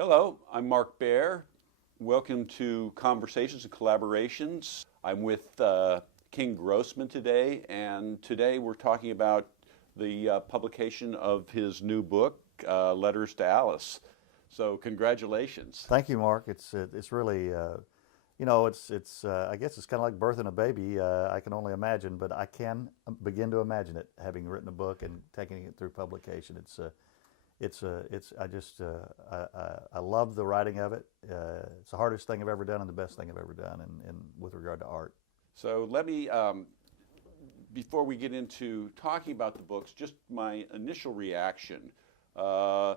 Hello, I'm Mark Baer. Welcome to Conversations and Collaborations. I'm with King Grossman today, and today we're talking about the publication of his new book, Letters to Alice. So congratulations. Thank you, Mark. It's really I guess it's kind of like birthing a baby. I can only imagine, but I can begin to imagine it, having written a book and taking it through publication. I love the writing of it. It's the hardest thing I've ever done and the best thing I've ever done in with regard to art. So let me, before we get into talking about the books, just my initial reaction. The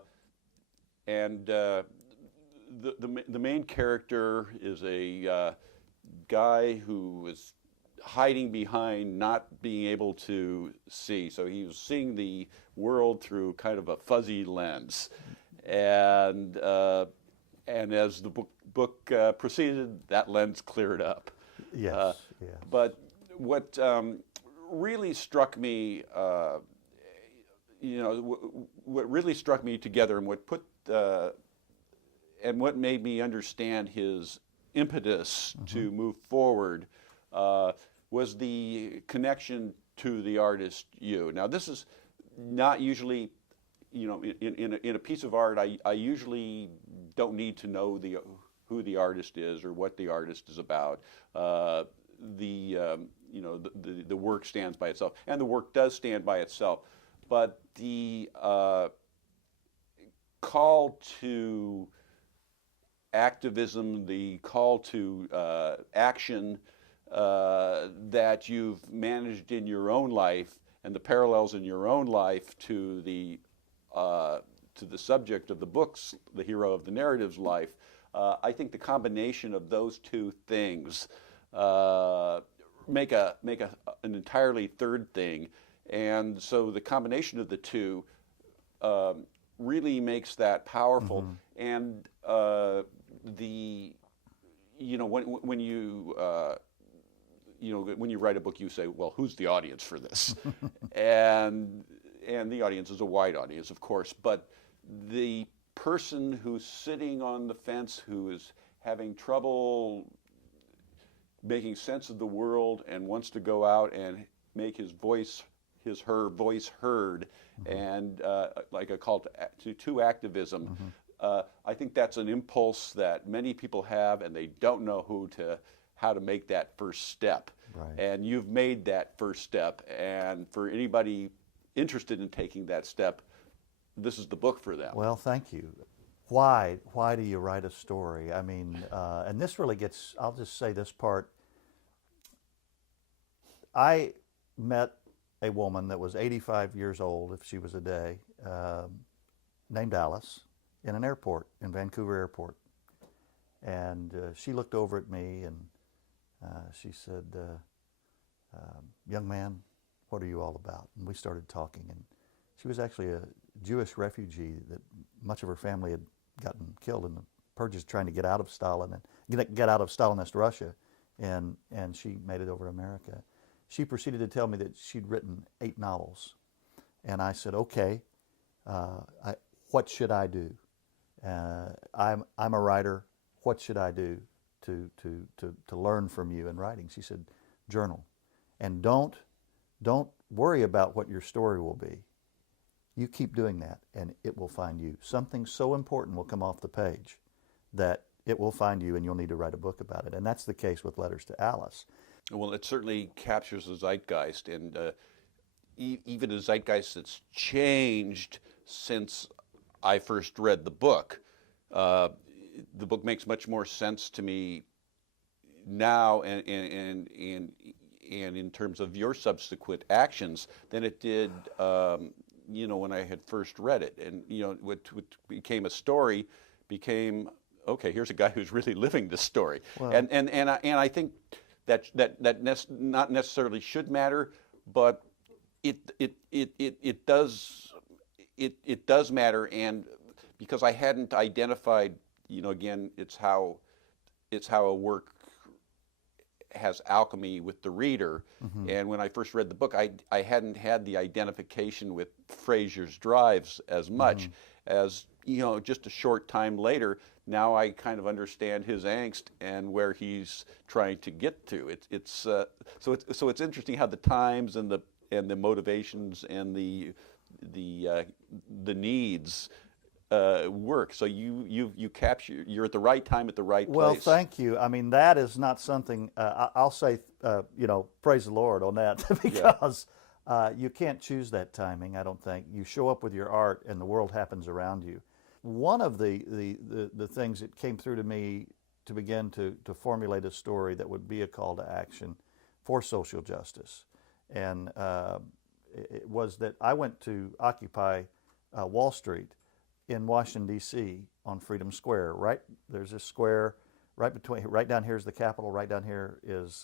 main character is a guy who is hiding behind not being able to see. So he was seeing the world through kind of a fuzzy lens. And as the book proceeded, that lens cleared up. Yes, yeah. But what really struck me, what really struck me together, and what made me understand his impetus to move forward, was the connection to the artist you. Now, this is not usually, in a piece of art, I usually don't need to know who the artist is or what the artist is about. The work stands by itself, and the work does stand by itself. But the call to activism, the call to action that you've managed in your own life, and the parallels in your own life to the subject of the books, the hero of the narrative's life, I think the combination of those two things make an entirely third thing, and so the combination of the two really makes that powerful. And when you write a book, you say, well, who's the audience for this? and the audience is a wide audience, of course, but the person who's sitting on the fence, who is having trouble making sense of the world and wants to go out and make her voice heard, and like a call to activism. I think that's an impulse that many people have, and they don't know how to make that first step. Right. And you've made that first step, and for anybody interested in taking that step, this is the book for them. Well, thank you. Why do you write a story? I mean, and this really gets, I'll just say this part. I met a woman that was 85 years old, if she was a day, named Alice, in an airport, in Vancouver Airport. And she looked over at me and she said, young man, what are you all about? And we started talking. And she was actually a Jewish refugee that much of her family had gotten killed in the purges trying to get out of Stalin and get out of Stalinist Russia. And she made it over to America. She proceeded to tell me that she'd written 8 novels. And I said, okay, what should I do? I'm a writer. What should I do to learn from you in writing? She said, journal. And don't worry about what your story will be. You keep doing that, and it will find you. Something so important will come off the page that it will find you, and you'll need to write a book about it. And that's the case with Letters to Alice. Well, it certainly captures the zeitgeist, and even a zeitgeist that's changed since I first read the book. The book makes much more sense to me now, and in terms of your subsequent actions, than it did, when I had first read it. And what became a story became, okay, here's a guy who's really living this story. Well, and I think that not necessarily should matter, but it does matter, and because I hadn't identified, again, it's how a work has alchemy with the reader. And when I first read the book, I hadn't had the identification with Fraser's drives as much as just a short time later, now I kind of understand his angst and where he's trying to get to. So it's interesting how the times and the motivations and the needs work. So you capture, you're at the right time at the right place. Well, thank you. I mean, that is not something I'll say. Praise the Lord on that because you can't choose that timing. I don't think you show up with your art and the world happens around you. One of the things that came through to me to begin to formulate a story that would be a call to action for social justice, and it was that I went to occupy Wall Street in Washington, D.C. on Freedom Square. Right there's this square right down here is the Capitol. Right down here is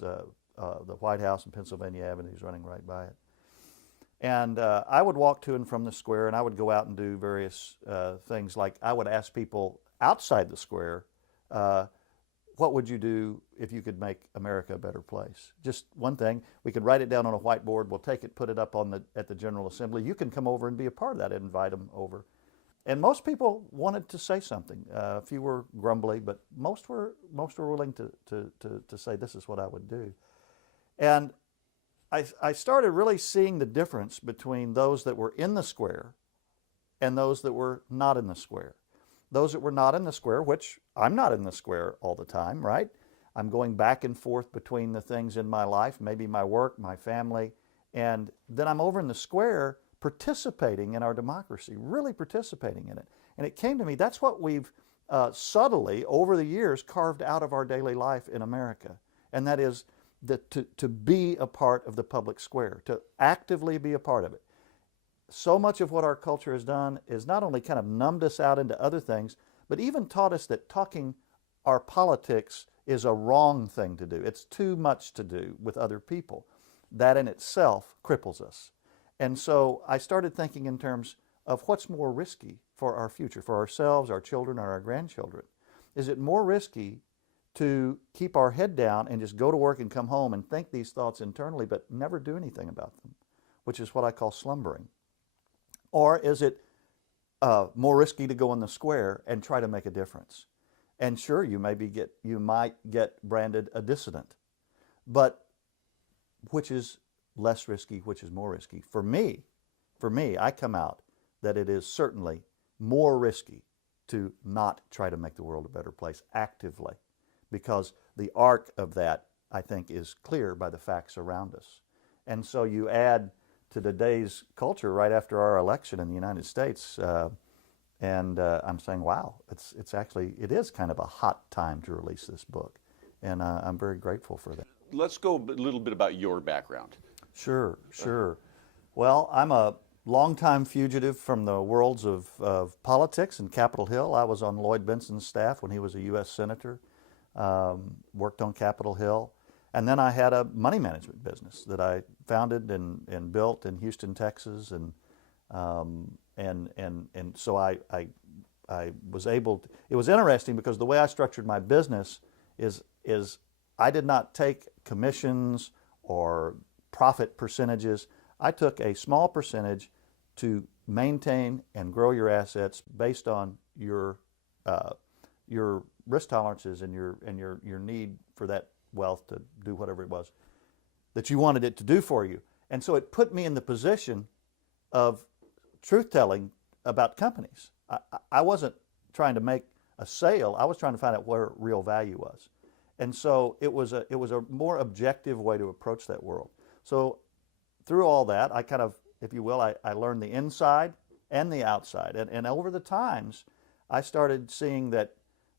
the White House, and Pennsylvania Avenue is running right by it. And I would walk to and from the square, and I would go out and do various things. Like I would ask people outside the square, what would you do if you could make America a better place? Just one thing. We could write it down on a whiteboard. We'll take it, put it up at the General Assembly. You can come over and be a part of that. I'd invite them over. And most people wanted to say something. A few were grumbly, but most were willing to say, this is what I would do. And I started really seeing the difference between those that were in the square and those that were not in the square. Those that were not in the square, which I'm not in the square all the time, right? I'm going back and forth between the things in my life, maybe my work, my family, and then I'm over in the square participating in our democracy, really participating in it. And it came to me, that's what we've subtly, over the years, carved out of our daily life in America. And that is to be a part of the public square, to actively be a part of it. So much of what our culture has done is not only kind of numbed us out into other things, but even taught us that talking our politics is a wrong thing to do. It's too much to do with other people. That in itself cripples us. And so I started thinking in terms of what's more risky for our future, for ourselves, our children, or our grandchildren. Is it more risky to keep our head down and just go to work and come home and think these thoughts internally but never do anything about them, which is what I call slumbering? Or is it more risky to go in the square and try to make a difference? And sure, you might get branded a dissident, but which is less risky, which is more risky? For me, I come out that it is certainly more risky to not try to make the world a better place actively, because the arc of that, I think, is clear by the facts around us. And so you add to today's culture right after our election in the United States, and I'm saying, wow, it is kind of a hot time to release this book, and I'm very grateful for that. Let's go a little bit about your background. Sure. Well, I'm a longtime fugitive from the worlds of politics in Capitol Hill. I was on Lloyd Benson's staff when he was a U.S. Senator, worked on Capitol Hill. And then I had a money management business that I founded and built in Houston, Texas. And so I was able to, it was interesting because the way I structured my business is I did not take commissions or profit percentages. I took a small percentage to maintain and grow your assets based on your risk tolerances and your need for that wealth to do whatever it was that you wanted it to do for you. And so it put me in the position of truth-telling about companies. I wasn't trying to make a sale. I was trying to find out where real value was. And so it was a more objective way to approach that world. So through all that, I kind of, if you will, I learned the inside and the outside. And over the times, I started seeing that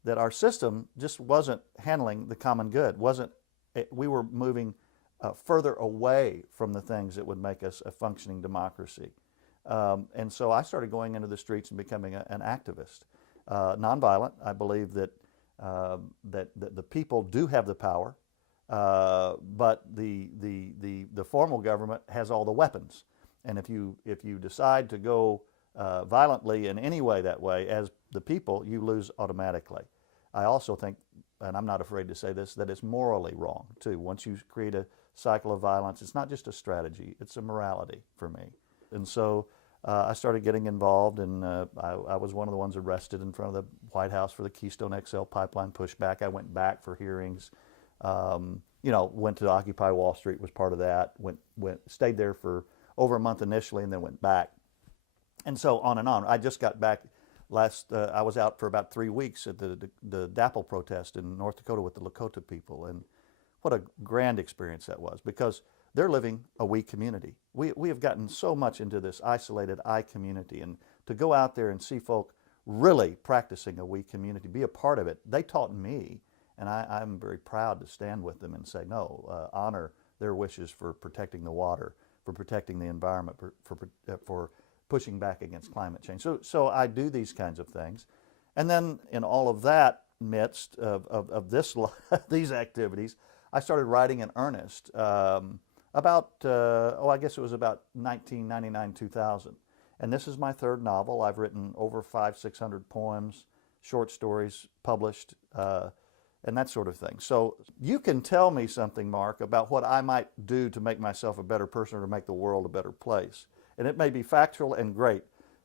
our system just wasn't handling the common good. We were moving further away from the things that would make us a functioning democracy. And so I started going into the streets and becoming an activist. Nonviolent. I believe that the people do have the power, but the formal government has all the weapons. And if you decide to go violently in any way that way as the people, you lose automatically. I also think, and I'm not afraid to say this, that it's morally wrong too. Once you create a cycle of violence, it's not just a strategy, it's a morality for me. And so I started getting involved, and I was one of the ones arrested in front of the White House for the Keystone XL pipeline pushback. I went back for hearings. Went to Occupy Wall Street, was part of that. Stayed there for over a month initially, and then went back, and so on and on. I just got back I was out for about 3 weeks at the DAPL protest in North Dakota with the Lakota people, and what a grand experience that was, because they're living a we community. We have gotten so much into this isolated I community, and to go out there and see folk really practicing a we community, be a part of it, they taught me, and I'm very proud to stand with them and say, no, honor their wishes for protecting the water, for protecting the environment, for pushing back against climate change. So I do these kinds of things. And then in all of that midst of these activities, I started writing in earnest I guess it was about 1999, 2000. And this is my third novel. I've written over 500-600 poems, short stories published, and that sort of thing. So you can tell me something, Mark, about what I might do to make myself a better person or to make the world a better place. And it may be factual and great,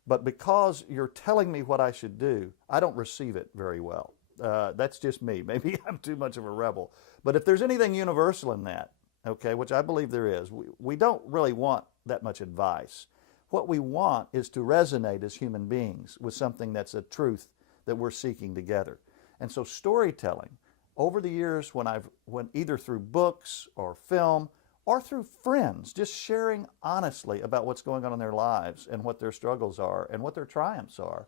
but because you're telling me what I should do, I don't receive it very well. That's just me. Maybe I'm too much of a rebel. But if there's anything universal in that, okay, which I believe there is, we don't really want that much advice. What we want is to resonate as human beings with something that's a truth that we're seeking together. And so storytelling, over the years when either through books or film or through friends, just sharing honestly about what's going on in their lives and what their struggles are and what their triumphs are,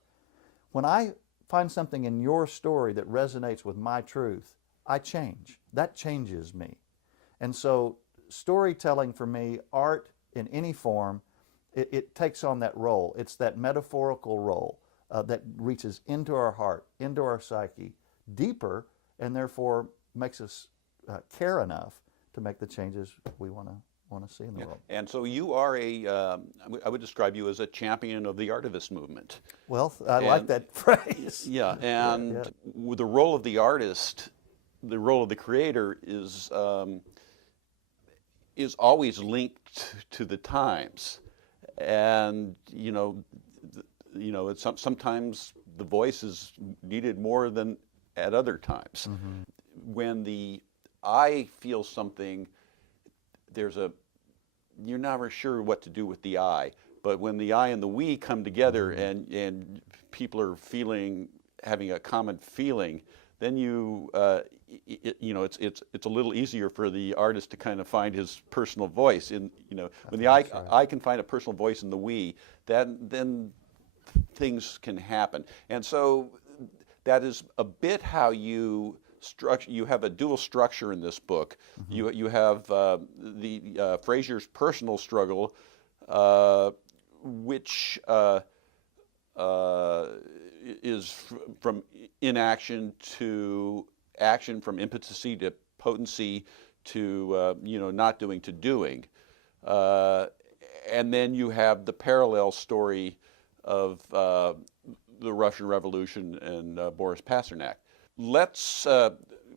when I find something in your story that resonates with my truth, I change. That changes me. And so storytelling for me, art in any form, it takes on that role. It's that metaphorical role that reaches into our heart, into our psyche, deeper, and therefore makes us care enough to make the changes we want to see in the world. And so you are I would describe you as a champion of the art-ivist movement. Well, I like that phrase. Yeah, and with the role of the artist, the role of the creator is always linked to the times, and it's sometimes the voice is needed more than at other times. Mm-hmm. When the I feel something, you're never sure what to do with the I, but when the I and the we come together, mm-hmm. and people are having a common feeling, then it's a little easier for the artist to kind of find his personal voice when the I can find a personal voice in the we, then things can happen. And so that is a bit how you have a dual structure in this book. Mm-hmm. You have Fraser's personal struggle, which is from inaction to action, from impotency to potency, to not doing to doing, and then you have the parallel story of the Russian Revolution and Boris Pasternak. Let's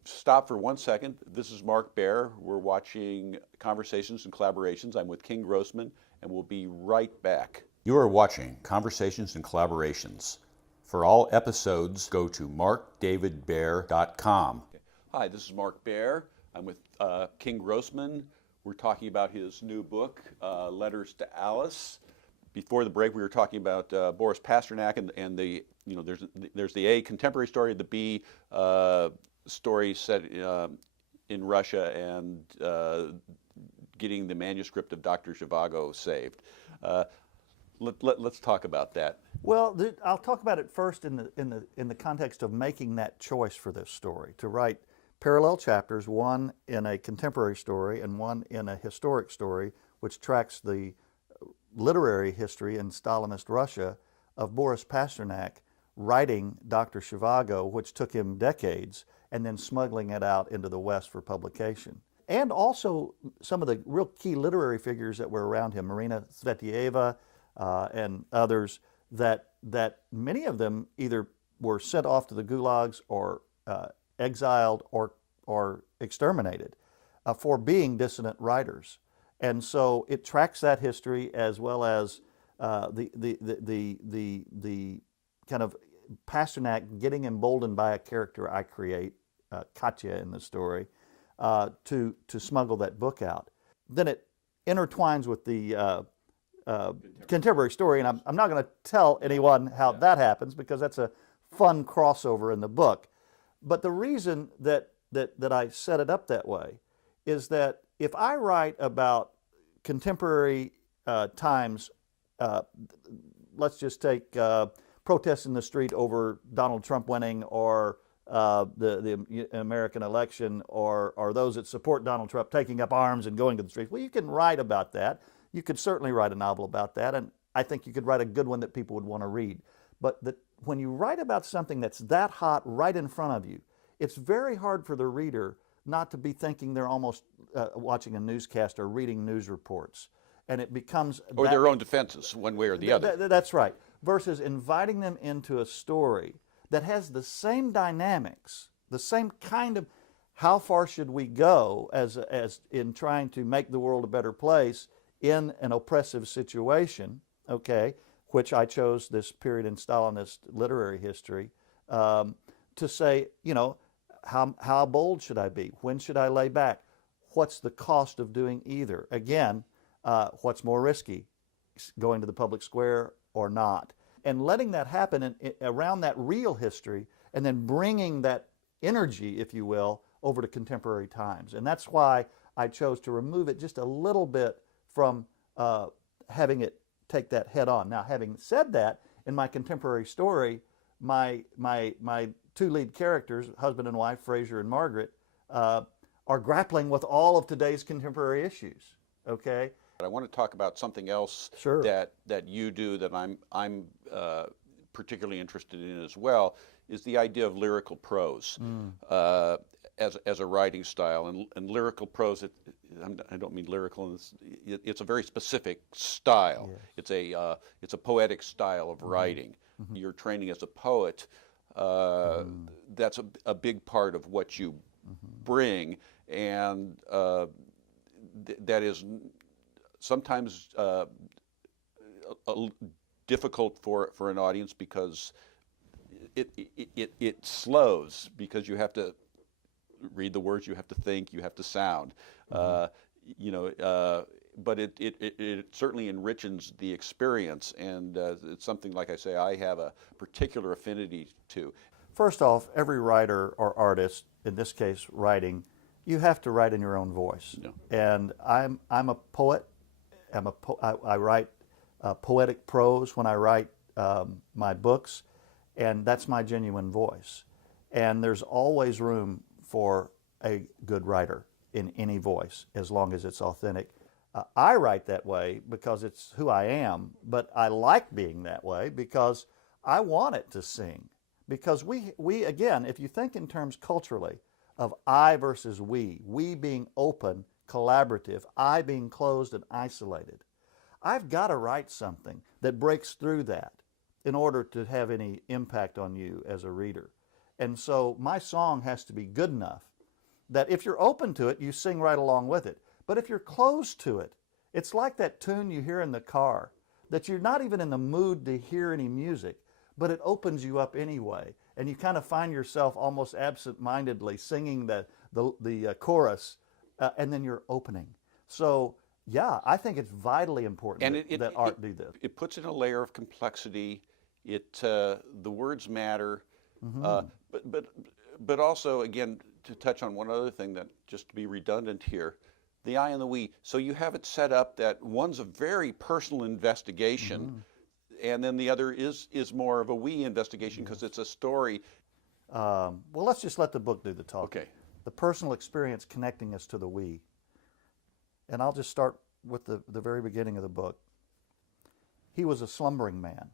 stop for 1 second. This is Mark Baer. We're watching Conversations and Collaborations. I'm with King Grossman, and we'll be right back. You are watching Conversations and Collaborations. For all episodes, go to markdavidbaer.com. Hi, this is Mark Baer. I'm with King Grossman. We're talking about his new book, Letters to Alice. Before the break, we were talking about Boris Pasternak and the there's the A, contemporary story, the B, story set in Russia, and getting the manuscript of Dr. Zhivago saved. Let's talk about that. Well, I'll talk about it first in the context of making that choice for this story, to write parallel chapters, one in a contemporary story and one in a historic story, which tracks the literary history in Stalinist Russia of Boris Pasternak writing Dr. Zhivago, which took him decades, and then smuggling it out into the West for publication. And also some of the real key literary figures that were around him, Marina Tsvetaeva and others, that many of them either were sent off to the gulags or exiled or exterminated for being dissident writers. And so it tracks that history, as well as the kind of Pasternak getting emboldened by a character I create, Katya in the story, to smuggle that book out. Then it intertwines with the contemporary story, and I'm not going to tell anyone how that happens because that's a fun crossover in the book. But the reason that I set it up that way is that if I write about contemporary times, let's just take protests in the street over Donald Trump winning, or the American election, or those that support Donald Trump taking up arms and going to the streets. Well, you can write about that. You could certainly write a novel about that, and I think you could write a good one that people would want to read. But when you write about something that's that hot right in front of you, it's very hard for the reader not to be thinking they're almost watching a newscast or reading news reports. And it becomes... Or their own defenses, one way or the other. That's right. Versus inviting them into a story that has the same dynamics, the same kind of how far should we go as in trying to make the world a better place in an oppressive situation, okay, which I chose this period in Stalinist literary history, to say, you know, how bold should I be? When should I lay back? What's the cost of doing either? Again, what's more risky, going to the public square or not? And letting that happen around that real history, and then bringing that energy, if you will, over to contemporary times. And that's why I chose to remove it just a little bit from having it take that head on. Now, having said that, in my contemporary story, my two lead characters, husband and wife, Fraser and Margaret, are grappling with all of today's contemporary issues. Okay. I want to talk about something else Sure. that you do that I'm particularly interested in as well, is the idea of lyrical prose as a writing style. And lyrical prose, I don't mean lyrical, it's a very specific style. Yes. It's a poetic style of writing. Mm-hmm. Your training as a poet, that's a big part of what you bring, and that is sometimes difficult for an audience because it slows, because you have to read the words, you have to think, you have to sound, you know. But it certainly enriches the experience, and it's something, like I say, I have a particular affinity to. First off, every writer or artist, in this case writing, you have to write in your own voice. Yeah. And I'm a poet. I write poetic prose when I write my books, and that's my genuine voice. And there's always room for a good writer in any voice, as long as it's authentic. I write that way because it's who I am, but I like being that way because I want it to sing. Because we again, if you think in terms culturally of I versus we being open, collaborative, I being closed and isolated, I've got to write something that breaks through that in order to have any impact on you as a reader. And so my song has to be good enough that if you're open to it, you sing right along with it. But if you're closed to it, it's like that tune you hear in the car, that you're not even in the mood to hear any music, but it opens you up anyway. And you kind of find yourself almost absent-mindedly singing the chorus, and then you're opening. So, yeah, I think it's vitally important that art do this. It puts in a layer of complexity. The words matter, but also, again, to touch on one other thing, that just to be redundant here, the I and the we. So you have it set up that one's a very personal investigation, and then the other is more of a we investigation because it's a story. Well, let's just let the book do the talking. Okay. The personal experience connecting us to the we. And I'll just start with the very beginning of the book. He was a slumbering man,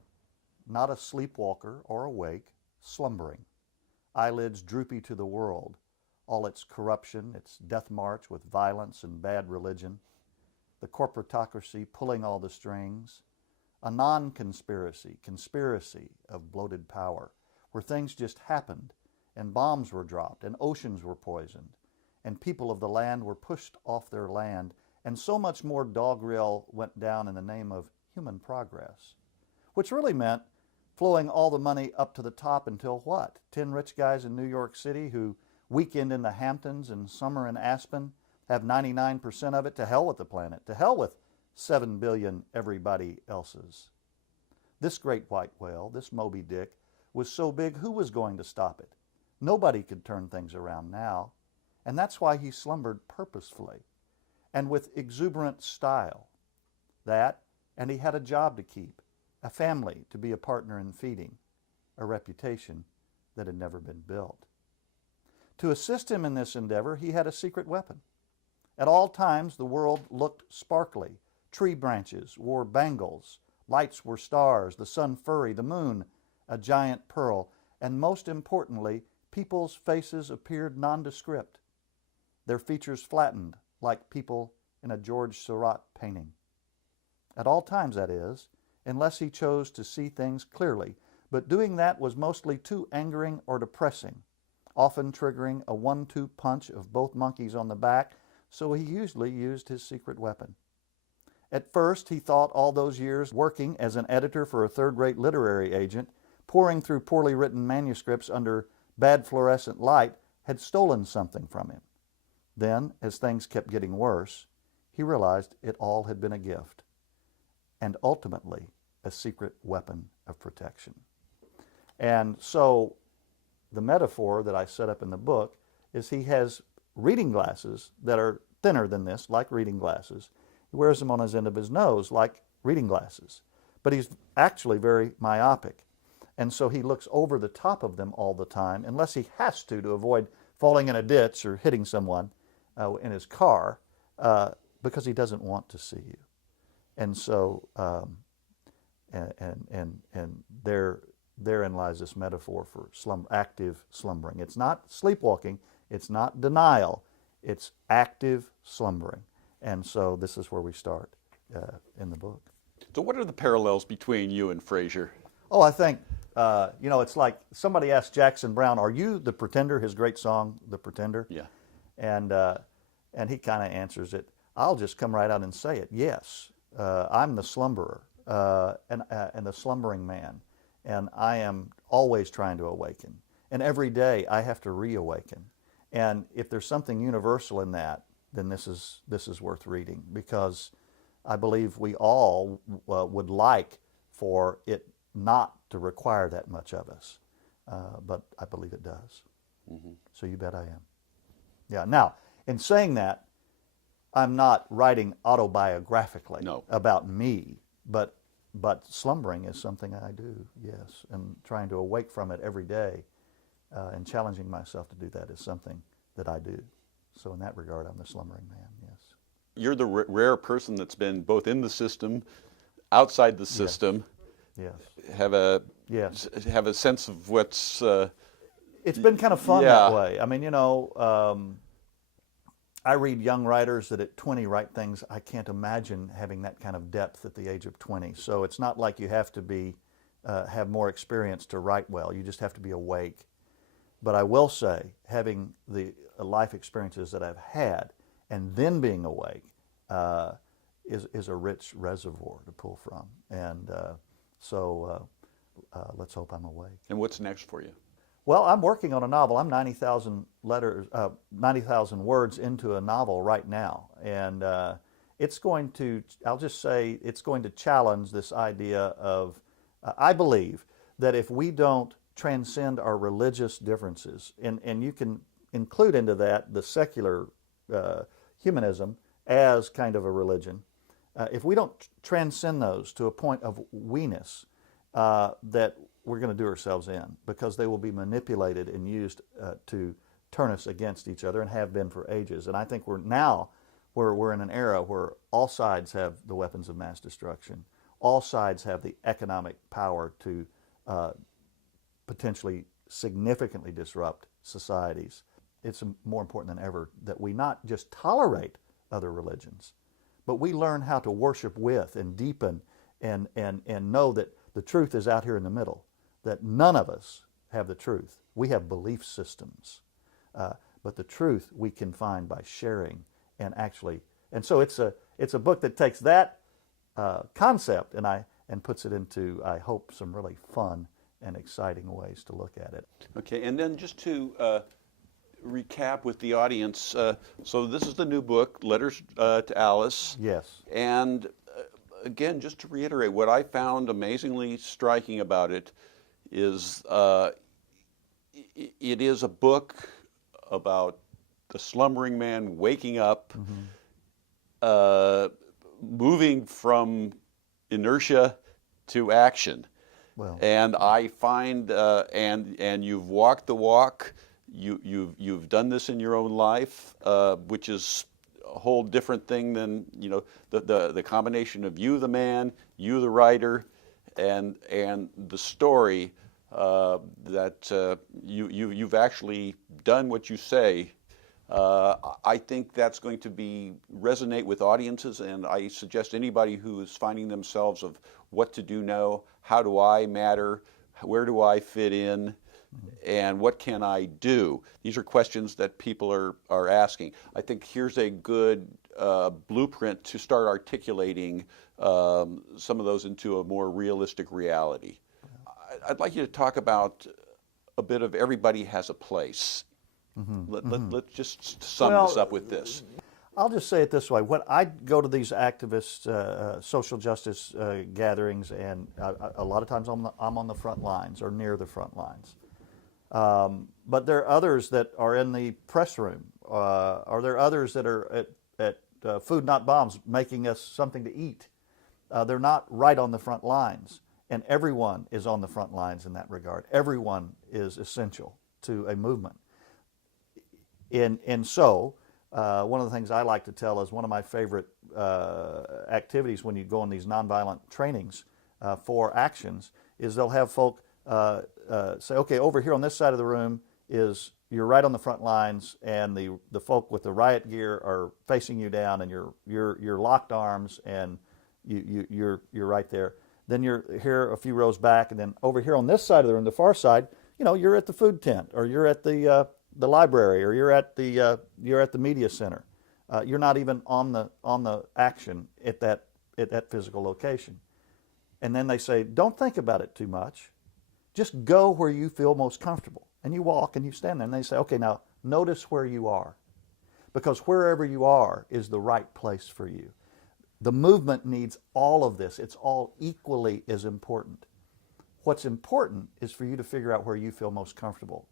not a sleepwalker or awake, slumbering. Eyelids droopy to the world, all its corruption, its death march with violence and bad religion, the corporatocracy pulling all the strings, a non-conspiracy, conspiracy of bloated power, where things just happened, and bombs were dropped, and oceans were poisoned, and people of the land were pushed off their land, and so much more doggerel went down in the name of human progress, which really meant flowing all the money up to the top until what? 10 rich guys in New York City who weekend in the Hamptons and summer in Aspen have 99% of it. To hell with the planet. To hell with 7 billion everybody else's. This great white whale, this Moby Dick, was so big, who was going to stop it? Nobody could turn things around now. And that's why he slumbered purposefully and with exuberant style. That, and he had a job to keep, a family to be a partner in feeding, a reputation that had never been built. To assist him in this endeavor, he had a secret weapon. At all times, the world looked sparkly. Tree branches wore bangles, lights were stars, the sun furry, the moon a giant pearl, and most importantly, people's faces appeared nondescript, their features flattened like people in a George Seurat painting. At all times, that is, unless he chose to see things clearly, but doing that was mostly too angering or depressing, often triggering a 1-2 punch of both monkeys on the back, so he usually used his secret weapon. At first, he thought all those years working as an editor for a third-rate literary agent, pouring through poorly written manuscripts under bad fluorescent light, had stolen something from him. Then, as things kept getting worse, he realized it all had been a gift, and ultimately a secret weapon of protection. And so the metaphor that I set up in the book is he has reading glasses that are thinner than this, like reading glasses. He wears them on his end of his nose like reading glasses. But he's actually very myopic. And so he looks over the top of them all the time, unless he has to avoid falling in a ditch or hitting someone in his car, because he doesn't want to see you. And so, and therein lies this metaphor for active slumbering. It's not sleepwalking, it's not denial, it's active slumbering. And so this is where we start in the book. So what are the parallels between you and Fraser? Oh, I think, it's like somebody asked Jackson Browne, "Are you the Pretender?" His great song, "The Pretender." Yeah. And he kind of answers it. I'll just come right out and say it. Yes, I'm the slumberer and the slumbering man, and I am always trying to awaken. And every day I have to reawaken. And if there's something universal in that, then this is worth reading, because I believe we all would like for it not to require that much of us, but I believe it does. Mm-hmm. So you bet I am. Yeah. Now, in saying that, I'm not writing autobiographically about me, but slumbering is something I do, yes, and trying to awake from it every day and challenging myself to do that is something that I do. So in that regard, I'm the slumbering man, yes. You're the rare person that's been both in the system, outside the system. Yes. Have a sense of what's. It's been kind of fun that way. I mean, I read young writers that at 20 write things I can't imagine having that kind of depth at the age of 20. So it's not like you have to have more experience to write well. You just have to be awake. But I will say, having the life experiences that I've had and then being awake is a rich reservoir to pull from. And so let's hope I'm awake. And what's next for you? Well, I'm working on a novel. I'm 90,000 words into a novel right now. And it's going to, I'll just say, it's going to challenge this idea of, I believe that if we don't transcend our religious differences, and you can include into that the secular humanism as kind of a religion, if we don't transcend those to a point of we-ness, that we're going to do ourselves in, because they will be manipulated and used to turn us against each other, and have been for ages. And I think we're in an era where all sides have the weapons of mass destruction. All sides have the economic power to potentially significantly disrupt societies. It's more important than ever that we not just tolerate other religions, but we learn how to worship with and deepen and know that the truth is out here in the middle, that none of us have the truth. We have belief systems, but the truth we can find by sharing and actually. And so it's a book that takes that concept and puts it into, I hope, some really fun and exciting ways to look at it. Okay, and then just to recap with the audience, so this is the new book, Letters to Alice. Yes. And again, just to reiterate, what I found amazingly striking about it is it is a book about the slumbering man waking up, moving from inertia to action. Well, And I find, and you've walked the walk. You've done this in your own life, which is a whole different thing than the combination of you, the man, you, the writer, and the story that you've actually done what you say. I think that's going to resonate with audiences, and I suggest anybody who is finding themselves of what to do now, how do I matter, where do I fit in, and what can I do? These are questions that people are asking. I think here's a good blueprint to start articulating some of those into a more realistic reality. I'd like you to talk about a bit of everybody has a place. Let's just sum this up with this. I'll just say it this way. When I go to these activist social justice gatherings, and a lot of times I'm on the front lines or near the front lines. But there are others that are in the press room, or there are others that are at Food Not Bombs making us something to eat. They're not right on the front lines, and everyone is on the front lines in that regard. Everyone is essential to a movement. And so, one of the things I like to tell is one of my favorite activities when you go on these nonviolent trainings for actions is they'll have folk say, okay, over here on this side of the room you're right on the front lines, and the folk with the riot gear are facing you down, and you're locked arms, and you're right there. Then you're here a few rows back, and then over here on this side of the room, the far side, you're at the food tent, or you're at the library, or you're at the media center. You're not even on the action at that physical location. And then they say, don't think about it too much. Just go where you feel most comfortable. And you walk and you stand there, and they say, okay, now notice where you are, because wherever you are is the right place for you. The movement needs all of this. It's all equally as important. What's important is for you to figure out where you feel most comfortable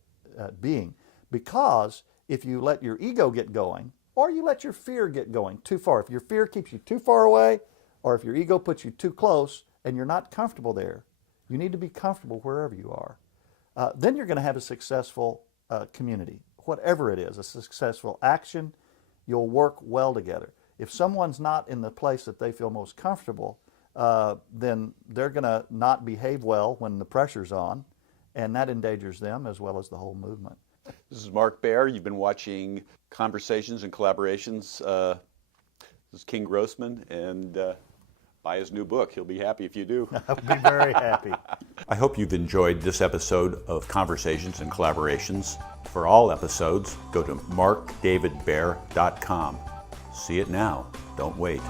being. Because if you let your ego get going, or you let your fear get going too far, if your fear keeps you too far away, or if your ego puts you too close and you're not comfortable there, you need to be comfortable wherever you are. Then you're going to have a successful community, whatever it is, a successful action. You'll work well together. If someone's not in the place that they feel most comfortable, then they're going to not behave well when the pressure's on, and that endangers them as well as the whole movement. This is Mark Baer. You've been watching Conversations and Collaborations. This is King Grossman, and buy his new book. He'll be happy if you do. I'll be very happy. I hope you've enjoyed this episode of Conversations and Collaborations. For all episodes, go to markdavidbaer.com. See it now. Don't wait.